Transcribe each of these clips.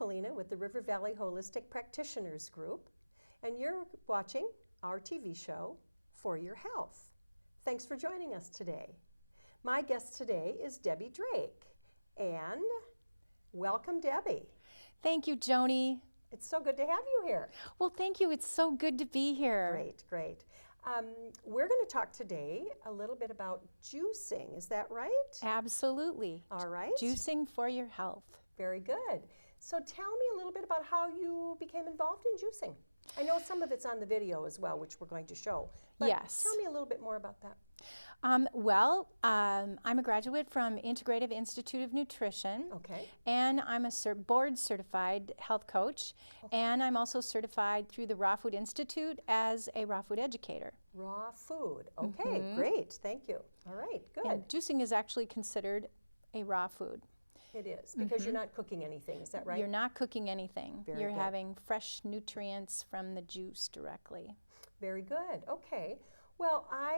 Paulina with the River Valley Holistic Practitioners Group, and you're watching our TV show, Through Your Health. Thanks for joining us today. My guest today is Debi Drake. And welcome, Debi. Thank you, Jody. It's so good to have you here. Well, thank you. It's so good to be here. It's great. We're going to talk today a little bit about juicing. Is that right? Absolutely. All right. Juicing for your health. Very good. So tell me a little bit about how you became involved in juicing. I know some of it's on the video as well, which we'd like to show. But Yes. tell me a little bit more about that. I'm a graduate from Integrative Institute of Nutrition, and I'm a certified health coach, and I'm also certified through the Raw Food Institute as a raw food educator. Awesome. Okay, great. Thank you. Great, good. Juicing is actually considered a raw food. It is. Because you're not cooking anything, is that right? You're not cooking anything. You're having fresh nutrients from the juice directly. Very good. Okay. Well,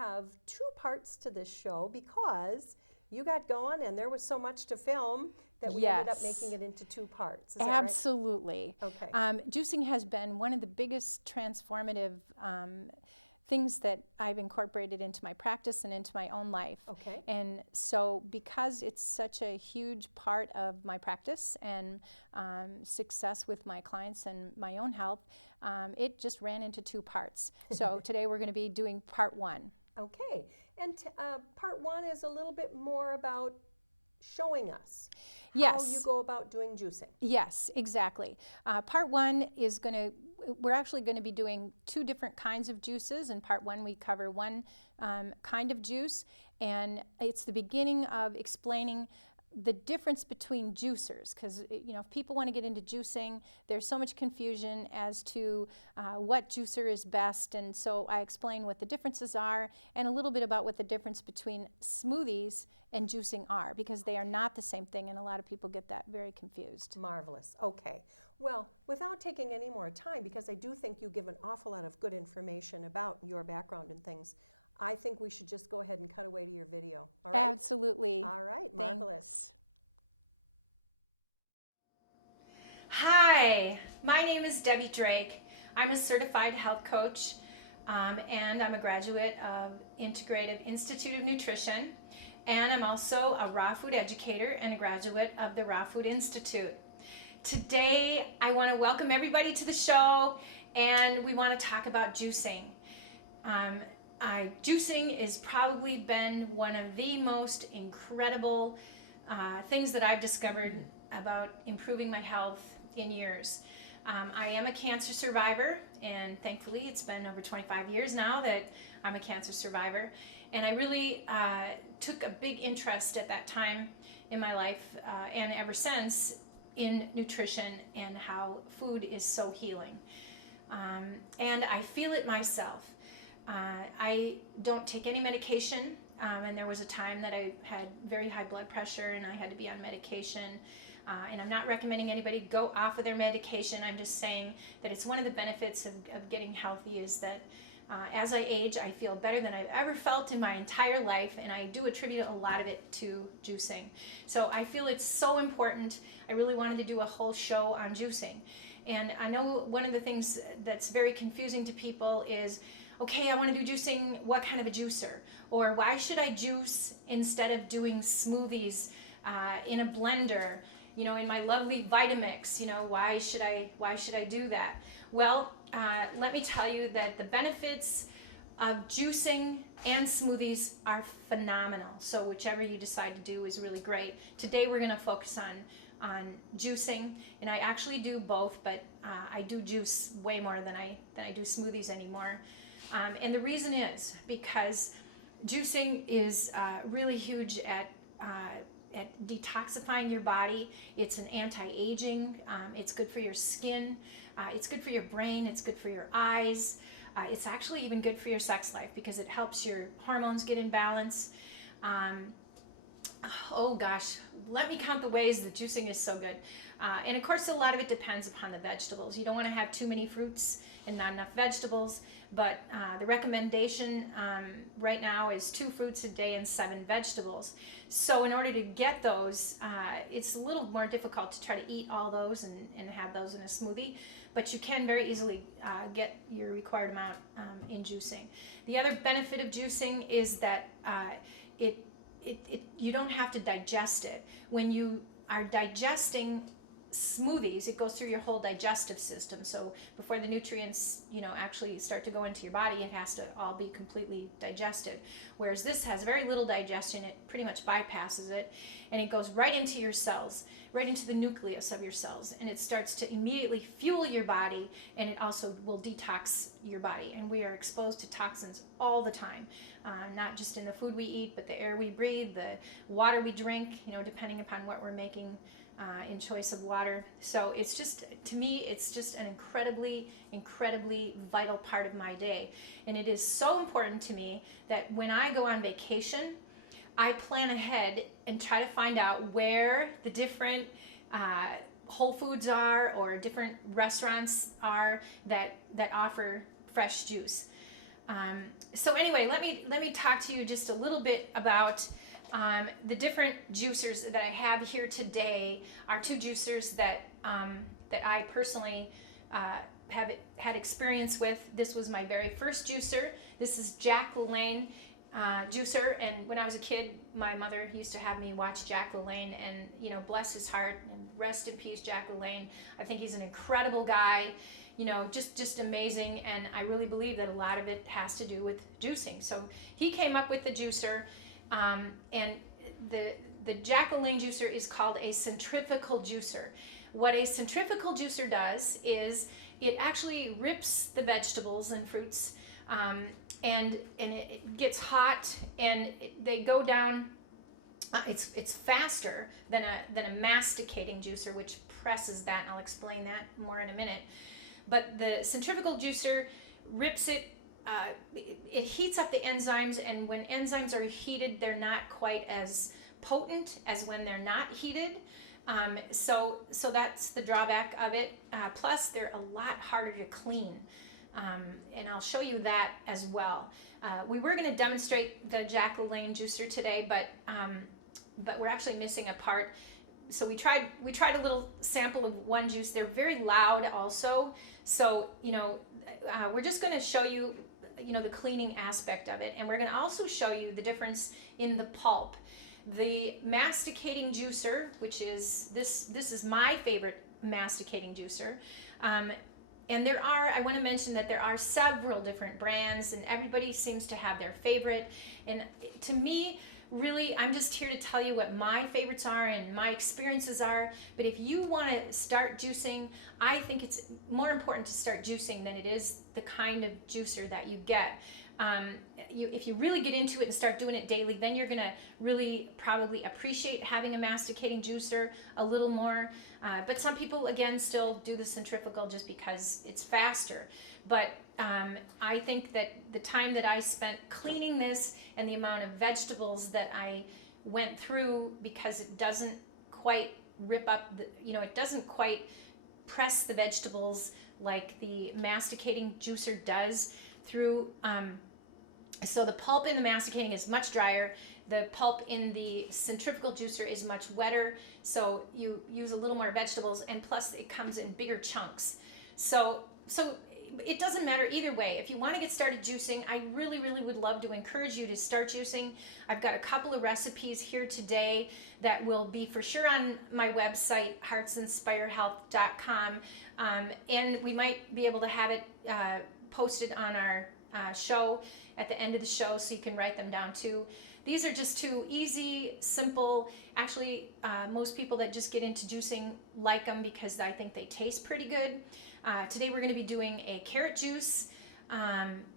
I understand that you have two parts to this show because you got done and there was so much to film, but you have to get into two parts. Absolutely. Juicing has been one of the biggest transformative things that I've incorporated into my practice and into my own life. And so because it's such a huge part of my practice and success with my clients and my own health, it just ran into two parts. So today we're going to be doing part one. Okay. And part one is a little bit more about showing us. Yes. How you go about doing juicing. Yes, exactly. Part one is we're actually going to be doing two different kinds of juices. In part one, we cover one kind of juice, and it's the beginning of explaining the difference between juicers. Because people want to get into juicing, there's so much confusion as to what juicer is best, and so I explain what the differences are, and a little bit about what the difference between smoothies and juicing are, because they are not the same thing, and a lot of people get that very confused. Okay. Well, without taking any more time, because I do think we're giving people enough good information about your background and things, I think we should just go ahead and cut away your video. Absolutely. All right. Marvelous. Hi, my name is Debi Drake. I'm a certified health coach and I'm a graduate of Integrative Institute of Nutrition, and I'm also a raw food educator and a graduate of the Raw Food Institute. Today I want to welcome everybody to the show, and we want to talk about juicing. Juicing has probably been one of the most incredible things that I've discovered about improving my health in years. I am a cancer survivor, and thankfully it's been over 25 years now that I'm a cancer survivor, and I really took a big interest at that time in my life and ever since in nutrition and how food is so healing. And I feel it myself. I don't take any medication, and there was a time that I had very high blood pressure and I had to be on medication. And I'm not recommending anybody go off of their medication. I'm just saying that it's one of the benefits of getting healthy is that as I age, I feel better than I've ever felt in my entire life, and I do attribute a lot of it to juicing. So I feel it's so important. I really wanted to do a whole show on juicing. And I know one of the things that's very confusing to people is, okay, I want to do juicing, what kind of a juicer? Or why should I juice instead of doing smoothies in a blender? In my lovely Vitamix, why should I do that? Well, let me tell you that the benefits of juicing and smoothies are phenomenal. So whichever you decide to do is really great. Today we're going to focus on juicing, and I actually do both, but I do juice way more than I do smoothies anymore. And the reason is because juicing is really huge at detoxifying your body. It's an anti-aging. It's good for your skin. It's good for your brain. It's good for your eyes. It's actually even good for your sex life because it helps your hormones get in balance. Oh gosh, let me count the ways that juicing is so good. And of course, a lot of it depends upon the vegetables. You don't want to have too many fruits and not enough vegetables. But the recommendation right now is 2 fruits a day and 7 vegetables. So in order to get those, it's a little more difficult to try to eat all those and have those in a smoothie. But you can very easily get your required amount in juicing. The other benefit of juicing is that you don't have to digest it. When you are digesting smoothies, it goes through your whole digestive system. So before the nutrients, actually start to go into your body, it has to all be completely digested. Whereas this has very little digestion. It pretty much bypasses it, and it goes right into your cells, right into the nucleus of your cells, and it starts to immediately fuel your body, and it also will detox your body. And we are exposed to toxins all the time, not just in the food we eat, but the air we breathe, the water we drink, depending upon what we're making in choice of water. So it's just, to me, it's just an incredibly, incredibly vital part of my day. And it is so important to me that when I go on vacation, I plan ahead and try to find out where the different Whole Foods are, or different restaurants are that offer fresh juice. So anyway, let me talk to you just a little bit about the different juicers that I have here today. Are 2 juicers that I personally have had experience with. This was my very first juicer. This is Jack LaLanne juicer, and when I was a kid, my mother used to have me watch Jack LaLanne, and bless his heart and rest in peace, Jack LaLanne. I think he's an incredible guy, just amazing, and I really believe that a lot of it has to do with juicing. So he came up with the juicer. And the Jack LaLanne juicer is called a centrifugal juicer. What a centrifugal juicer does is it actually rips the vegetables and fruits, and it gets hot, and they go down. It's faster than a masticating juicer, which presses that, and I'll explain that more in a minute. But the centrifugal juicer rips it. It heats up the enzymes, and when enzymes are heated, they're not quite as potent as when they're not heated. So that's the drawback of it. Plus, they're a lot harder to clean, and I'll show you that as well. We were going to demonstrate the Jack LaLanne juicer today, but we're actually missing a part. So we tried a little sample of one juice. They're very loud also. So we're just going to show you the cleaning aspect of it, and we're going to also show you the difference in the pulp. The masticating juicer, which is this is my favorite masticating juicer, and I want to mention that there are several different brands, and everybody seems to have their favorite. And to me, really, I'm just here to tell you what my favorites are and my experiences are. But if you want to start juicing, I think it's more important to start juicing than it is the kind of juicer that you get. If you really get into it and start doing it daily, then you're going to really probably appreciate having a masticating juicer a little more. But some people, again, still do the centrifugal just because it's faster. But I think that the time that I spent cleaning this and the amount of vegetables that I went through, because it doesn't quite rip up, it doesn't quite press the vegetables like the masticating juicer does through. So the pulp in the masticating is much drier. The pulp in the centrifugal juicer is much wetter. So you use a little more vegetables, and plus it comes in bigger chunks. So it doesn't matter either way. If you want to get started juicing, I really, really would love to encourage you to start juicing. I've got a couple of recipes here today that will be for sure on my website, heartsinspirehealth.com, and we might be able to have it posted on our show at the end of the show, so you can write them down too. These are just 2 easy, simple, actually most people that just get into juicing like them because I think they taste pretty good. Today we're going to be doing a carrot juice,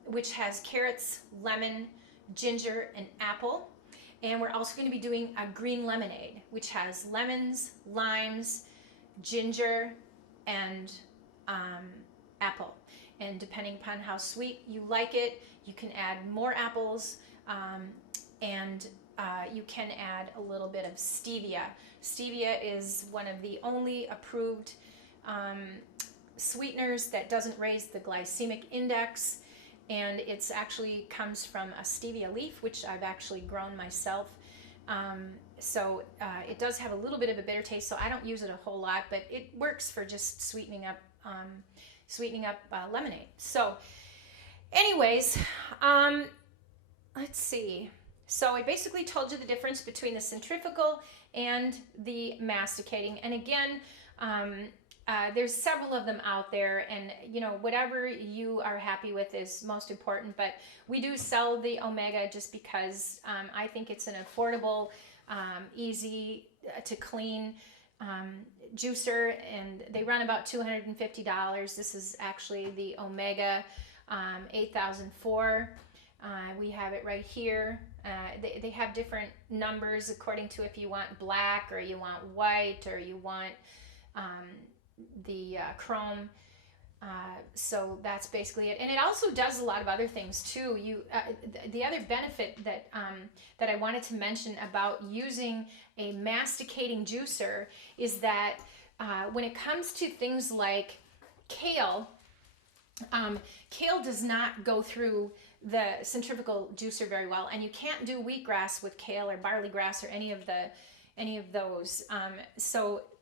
which has carrots, lemon, ginger, and apple. And we're also going to be doing a green lemonade, which has lemons, limes, ginger, and apple. And depending upon how sweet you like it, you can add more apples and you can add a little bit of stevia. Stevia is one of the only approved sweeteners that doesn't raise the glycemic index, and it's actually comes from a stevia leaf, which I've actually grown myself. So it does have a little bit of a bitter taste, so I don't use it a whole lot, but it works for just sweetening up lemonade. So anyways, let's see. So I basically told you the difference between the centrifugal and the masticating. And again, there's several of them out there, and whatever you are happy with is most important. But we do sell the Omega just because I think it's an affordable, easy to clean juicer, and they run about $250. This is actually the Omega 8004. We have it right here. They have different numbers according to if you want black or you want white or you want the chrome. So that's basically it. And it also does a lot of other things too. The other benefit that I wanted to mention about using a masticating juicer is that when it comes to things like kale, kale does not go through the centrifugal juicer very well, and you can't do wheatgrass with kale or barley grass or any of those.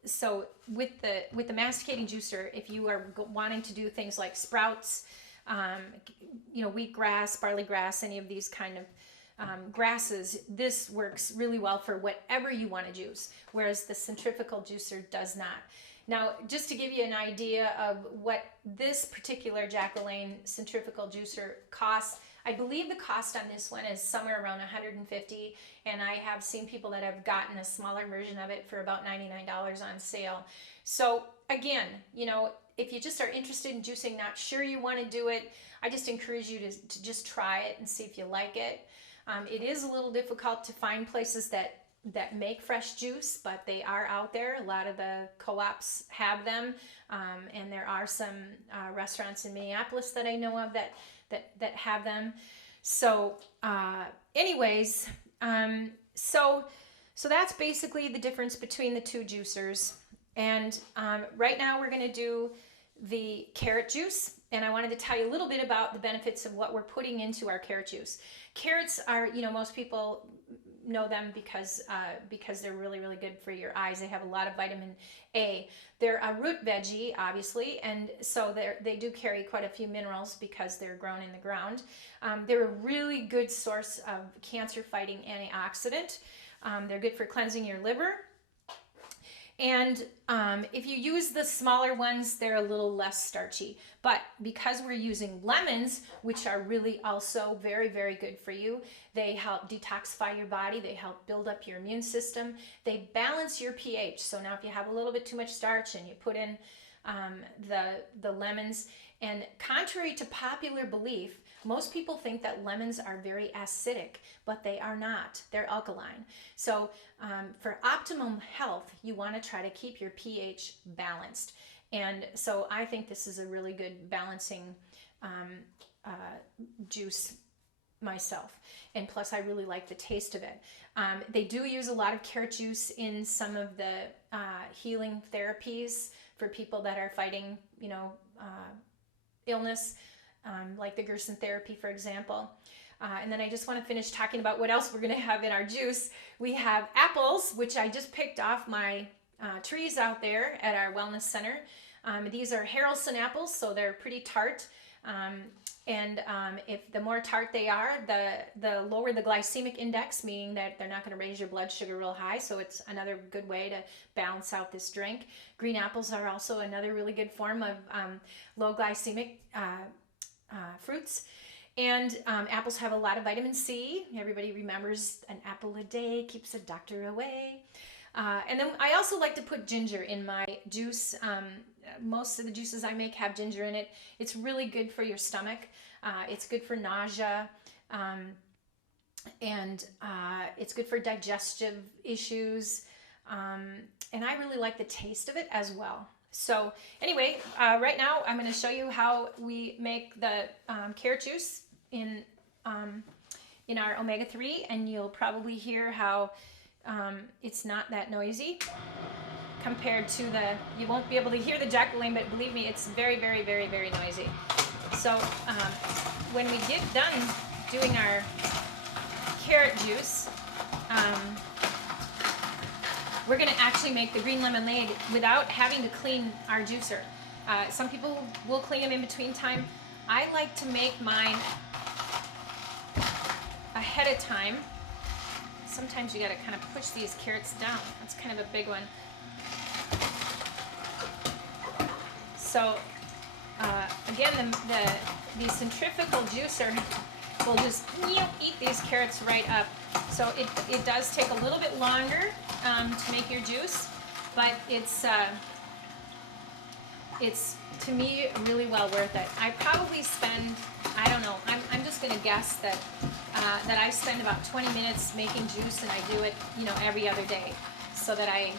So with the masticating juicer, if you are wanting to do things like sprouts, wheatgrass, barley grass, any of these kind of grasses, this works really well for whatever you want to juice, whereas the centrifugal juicer does not. Now, just to give you an idea of what this particular Jack LaLanne centrifugal juicer costs, I believe the cost on this one is somewhere around $150, and I have seen people that have gotten a smaller version of it for about $99 on sale. So again, if you just are interested in juicing, not sure you want to do it, I just encourage you to just try it and see if you like it. It is a little difficult to find places that make fresh juice, but they are out there. A lot of the co-ops have them, and there are some restaurants in Minneapolis that I know of that have them. So anyways, so that's basically the difference between the two juicers. And right now we're going to do the carrot juice, and I wanted to tell you a little bit about the benefits of what we're putting into our carrot juice. Carrots are, most people know them because they're really, really good for your eyes. They have a lot of vitamin A. They're a root veggie, obviously, and so they do carry quite a few minerals because they're grown in the ground. They're a really good source of cancer-fighting antioxidant. They're good for cleansing your liver. And if you use the smaller ones, they're a little less starchy. But because we're using lemons, which are really also very, very good for you, they help detoxify your body. They help build up your immune system. They balance your pH. So now if you have a little bit too much starch and you put in the lemons, and contrary to popular belief, most people think that lemons are very acidic, but they are not. They're alkaline. So for optimum health, you want to try to keep your pH balanced. And so I think this is a really good balancing juice myself. And plus, I really like the taste of it. They do use a lot of carrot juice in some of the healing therapies for people that are fighting, illness, like the Gerson therapy, for example. And then I just want to finish talking about what else we're going to have in our juice. We have apples, which I just picked off my trees out there at our wellness center. These are Haralson apples, so they're pretty tart. And if the more tart they are, the lower the glycemic index, meaning that they're not going to raise your blood sugar real high. So it's another good way to balance out this drink. Green apples are also another really good form of low glycemic fruits. And apples have a lot of vitamin C. Everybody remembers an apple a day keeps the doctor away. And then I also like to put ginger in my juice. Most of the juices I make have ginger in it. It's really good for your stomach. It's good for nausea. And it's good for digestive issues. And I really like the taste of it as well. So anyway, right now I'm going to show you how we make the carrot juice in in our omega-3, and you'll probably hear how it's not that noisy compared to you won't be able to hear the jack-o'-lantern, but believe me, it's very, very, very, very noisy. So when we get done doing our carrot juice, we're going to actually make the green lemonade without having to clean our juicer. Some people will clean them in between time. I like to make mine ahead of time. Sometimes you got to kind of push these carrots down. That's kind of a big one. So again, the centrifugal juicer will just eat these carrots right up. So it does take a little bit longer to make your juice, but it's to me really well worth it. I probably spend, I don't know, I'm just going to guess that I spend about 20 minutes making juice, and I do it, every other day, so that I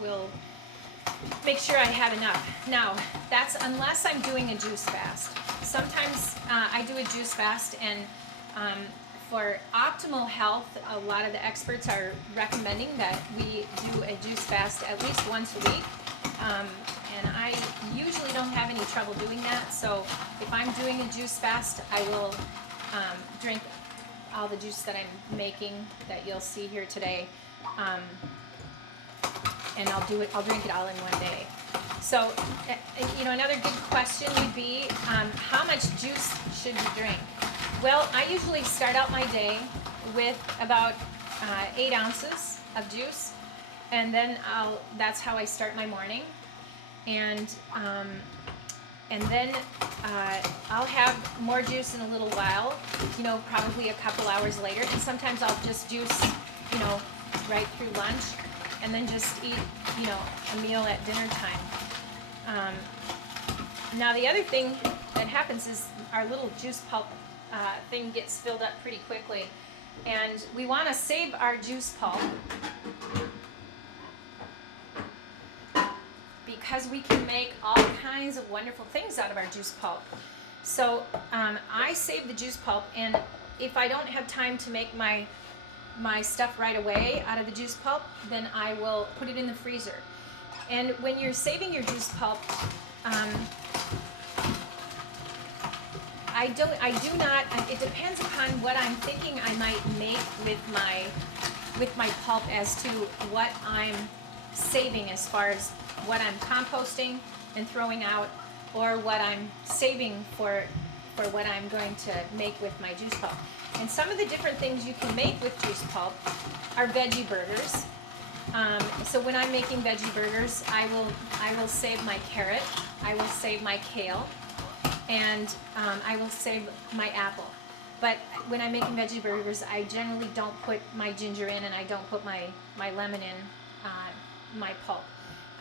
will make sure I have enough. Now, that's unless I'm doing a juice fast. Sometimes I do a juice fast, and for optimal health, a lot of the experts are recommending that we do a juice fast at least once a week. And I usually don't have any trouble doing that. So if I'm doing a juice fast, I will drink all the juice that I'm making that you'll see here today. And I'll drink it all in one day. So, another good question would be, how much juice should you drink? Well, I usually start out my day with about 8 ounces of juice, and then that's how I start my morning. And then I'll have more juice in a little while, probably a couple hours later. And sometimes I'll just juice, right through lunch, and then just eat, a meal at dinner time. Now the other thing that happens is our little juice pulp thing gets filled up pretty quickly, and we want to save our juice pulp because we can make all kinds of wonderful things out of our juice pulp. So I save the juice pulp, and if I don't have time to make my stuff right away out of the juice pulp, then I will put it in the freezer. And when you're saving your juice pulp, it depends upon what I'm thinking I might make with my pulp as to what I'm saving as far as what I'm composting and throwing out, or what I'm saving for what I'm going to make with my juice pulp. And some of the different things you can make with juice pulp are veggie burgers. So when I'm making veggie burgers, I will save my carrot, I will save my kale, and I will save my apple. But when I'm making veggie burgers, I generally don't put my ginger in, and I don't put my lemon in my pulp.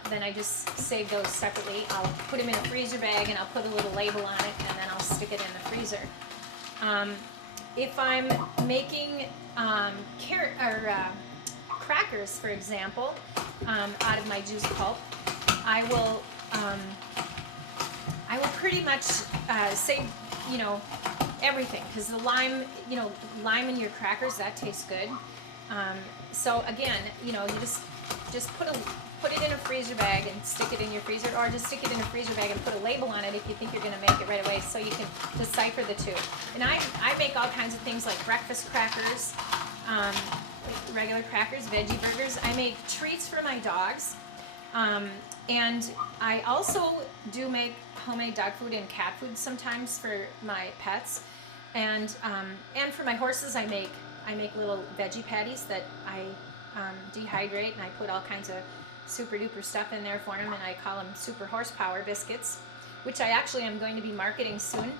Then I just save those separately. I'll put them in a freezer bag, and I'll put a little label on it, and then I'll stick it in the freezer. If I'm making crackers, for example, out of my juice pulp, I will pretty much save, everything, because the lime in your crackers, that tastes good. So again, you just put it in a freezer bag and stick it in your freezer, or just stick it in a freezer bag and put a label on it if you think you're going to make it right away, so you can decipher the two. And I make all kinds of things like breakfast crackers, regular crackers, veggie burgers. I make treats for my dogs, and I also do make homemade dog food and cat food sometimes for my pets, and for my horses I make little veggie patties that I dehydrate, and I put all kinds of super duper stuff in there for them, and I call them super horsepower biscuits, which I actually am going to be marketing soon.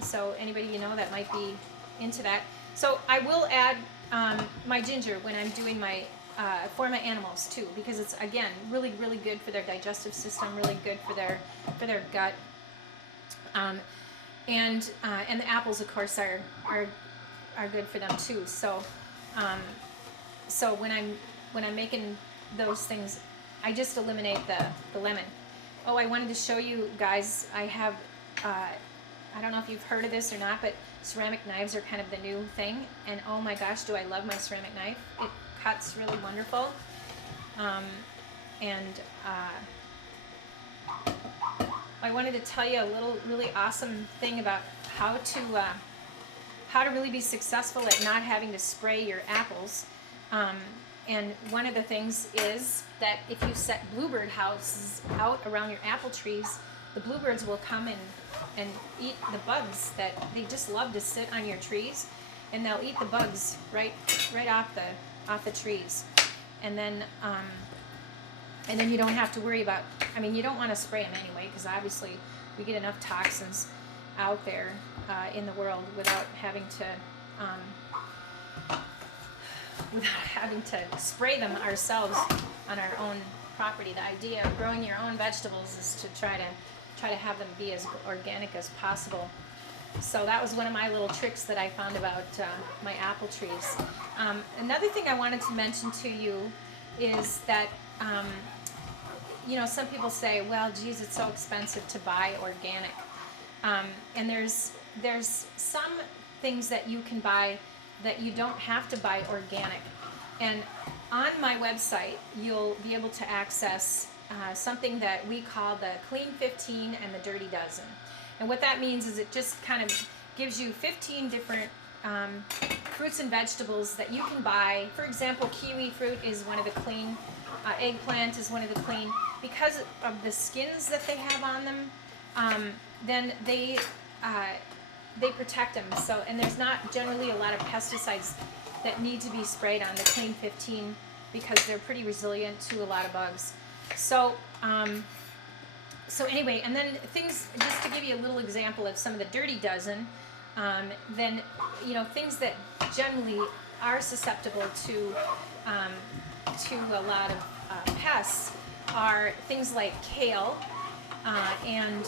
So anybody that might be into that. So I will add my ginger when I'm doing my for my animals too, because it's again really good for their digestive system, really good for their gut. And the apples, of course, are good for them too. So when I'm making those things, I just eliminate the lemon. Oh, I wanted to show you guys, I have I don't know if you've heard of this or not, but ceramic knives are kind of the new thing. And oh my gosh, do I love my ceramic knife. It cuts really wonderful. I wanted to tell you a little really awesome thing about how to really be successful at not having to spray your apples. And one of the things is that if you set bluebird houses out around your apple trees, the bluebirds will come and eat the bugs that they just love to sit on your trees, and they'll eat the bugs right off the trees. And then you don't have to worry about, I mean, you don't want to spray them anyway, because obviously we get enough toxins out there in the world without having to spray them ourselves on our own property. The idea of growing your own vegetables is to try to have them be as organic as possible. So that was one of my little tricks that I found about my apple trees. Another thing I wanted to mention to you is that some people say, well, geez, it's so expensive to buy organic. And there's some things that you can buy that you don't have to buy organic. And on my website, you'll be able to access something that we call the Clean 15 and the Dirty Dozen. And what that means is it just kind of gives you 15 different fruits and vegetables that you can buy. For example, kiwi fruit is one of the clean, eggplant is one of the clean. Because of the skins that they have on them, then they protect them. So, and there's not generally a lot of pesticides that need to be sprayed on the Clean 15 because they're pretty resilient to a lot of bugs. So, anyway, and then things, just to give you a little example of some of the Dirty Dozen, then, things that generally are susceptible to a lot of pests are things like kale and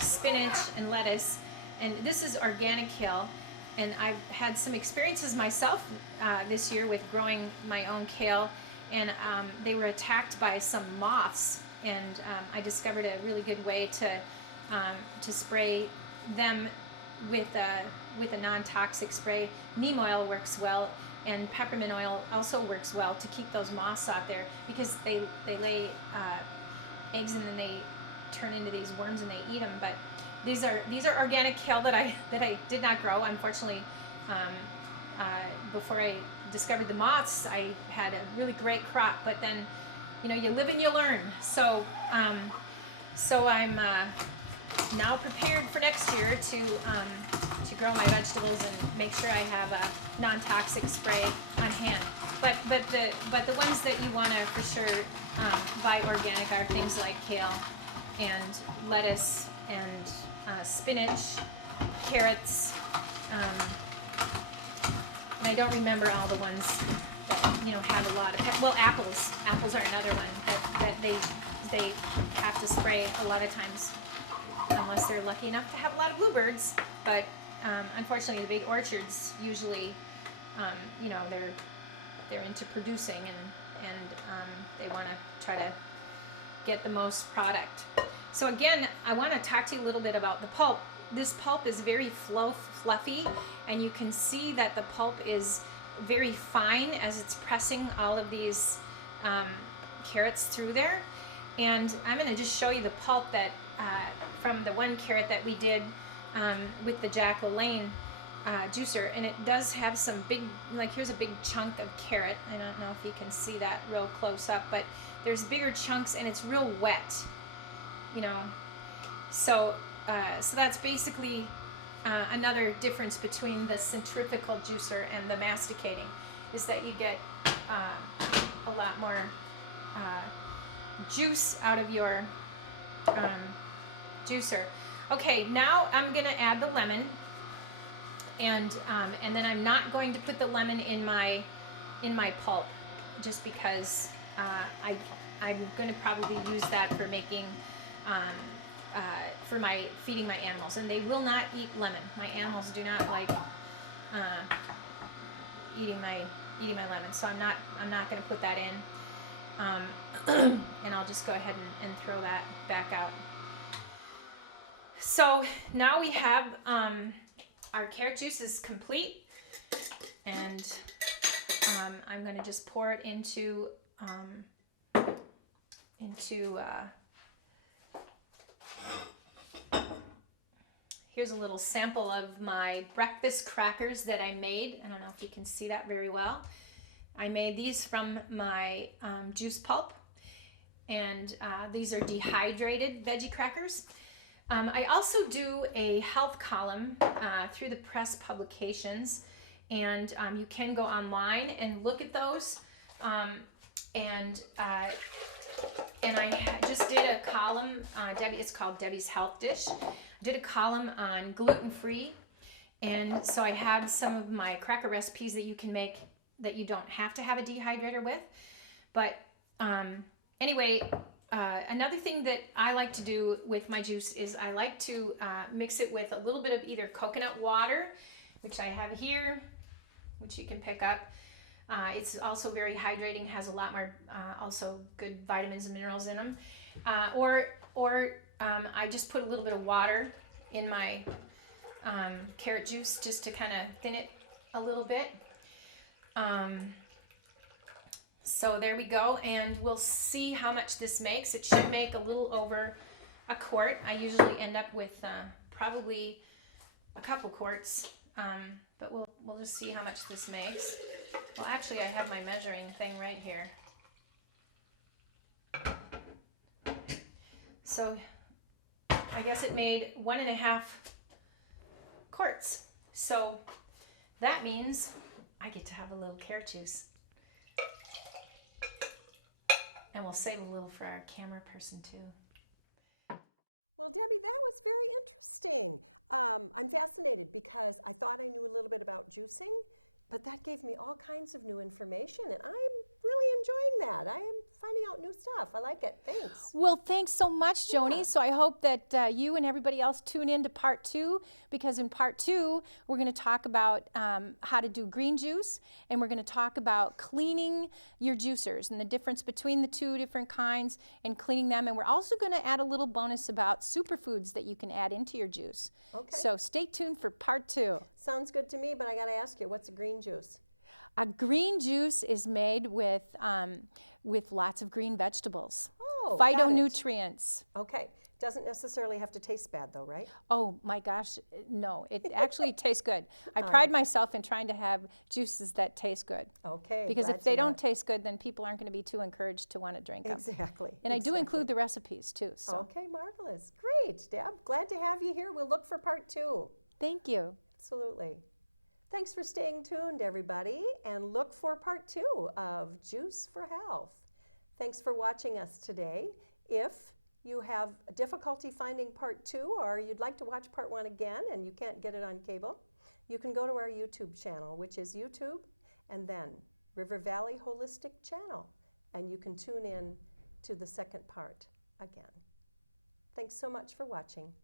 spinach and lettuce. And this is organic kale. And I've had some experiences myself this year with growing my own kale. And they were attacked by some moths. And I discovered a really good way to spray them with a non-toxic spray. Neem oil works well, and peppermint oil also works well to keep those moths out there, because they lay eggs and then they turn into these worms and they eat them. But these are organic kale that I did not grow, unfortunately. Before I discovered the moths, I had a really great crop, but then you live and you learn. So I'm now prepared for next year to grow my vegetables and make sure I have a non-toxic spray on hand. But the ones that you want to for sure buy organic are things like kale and lettuce and spinach, carrots, and I don't remember all the ones that have a lot of apples. Apples are another one that they have to spray a lot of times, unless they're lucky enough to have a lot of bluebirds. But unfortunately, the big orchards usually, they're into producing and they want to try to get the most product. So again, I want to talk to you a little bit about the pulp. This pulp is very fluffy, and you can see that the pulp is very fine as it's pressing all of these carrots through there. And I'm going to just show you the pulp that from the one carrot that we did with the Jack LaLanne juicer, and it does have some big, here's a big chunk of carrot. I don't know if you can see that real close up, but there's bigger chunks and it's real wet, so that's basically another difference between the centrifugal juicer and the masticating, is that you get a lot more juice out of your juicer. Okay, now I'm going to add the lemon, and then I'm not going to put the lemon in my pulp, just because I'm going to probably use that for making for my feeding my animals, and they will not eat lemon. My animals do not like eating my lemon, so I'm not going to put that in, and I'll just go ahead and throw that back out. So now we have our carrot juice is complete, and I'm going to just pour it into here's a little sample of my breakfast crackers that I made. I don't know if you can see that very well. I made these from my juice pulp, and these are dehydrated veggie crackers. I also do a health column through the press publications, and you can go online and look at those. And I just did a column, Debbie. It's called Debbie's Health Dish. I did a column on gluten-free, and so I had some of my cracker recipes that you can make that you don't have to have a dehydrator with. But anyway, another thing that I like to do with my juice is I like to mix it with a little bit of either coconut water, which I have here, which you can pick up. It's also very hydrating, has a lot more also good vitamins and minerals in them. Or I just put a little bit of water in my carrot juice just to kind of thin it a little bit. So there we go, and we'll see how much this makes. It should make a little over a quart. I usually end up with probably a couple quarts, but we'll just see how much this makes. Well, actually, I have my measuring thing right here. So I guess it made 1.5 quarts. So that means I get to have a little carrot juice. And we'll save a little for our camera person too. Well, Debbie, that was very interesting. I'm fascinated because I thought I knew a little bit about juicing, but that gave me all kinds of new information, and I'm really enjoying that. I'm finding out new stuff. I like it. Thanks. Well, thanks so much, Joni. So I hope that you and everybody else tune in to part 2, because in part 2, we're going to talk about how to do green juice, and we're going to talk about cleaning your juicers and the difference between the 2 different kinds and cleaning them. And we're also going to add a little bonus about superfoods that you can add into your juice. Okay. So stay tuned for part 2. Sounds good to me, but I got to ask you, what's green juice? A green juice is made with lots of green vegetables. Oh, phytonutrients. Okay. Doesn't necessarily have to taste bad, though, right? Oh, my gosh, no. It actually tastes good. I pride myself in trying to have juices that taste good. Okay. Because if they don't taste good, then people aren't going to be too encouraged to want to drink them. Exactly. And I do include the recipes, too. So. Okay, marvelous. Great. Yeah, I'm glad to have you here. We'll look for part 2. Thank you. Absolutely. Thanks for staying tuned, everybody, and look for part 2 of Juice for Health. Thanks for watching us today. If you have difficulty finding part 2, or you'd like to watch part 1 again and you can't get it on cable, you can go to our YouTube channel, which is YouTube and then River Valley Holistic Channel, and you can tune in to the second part again. Thanks so much for watching.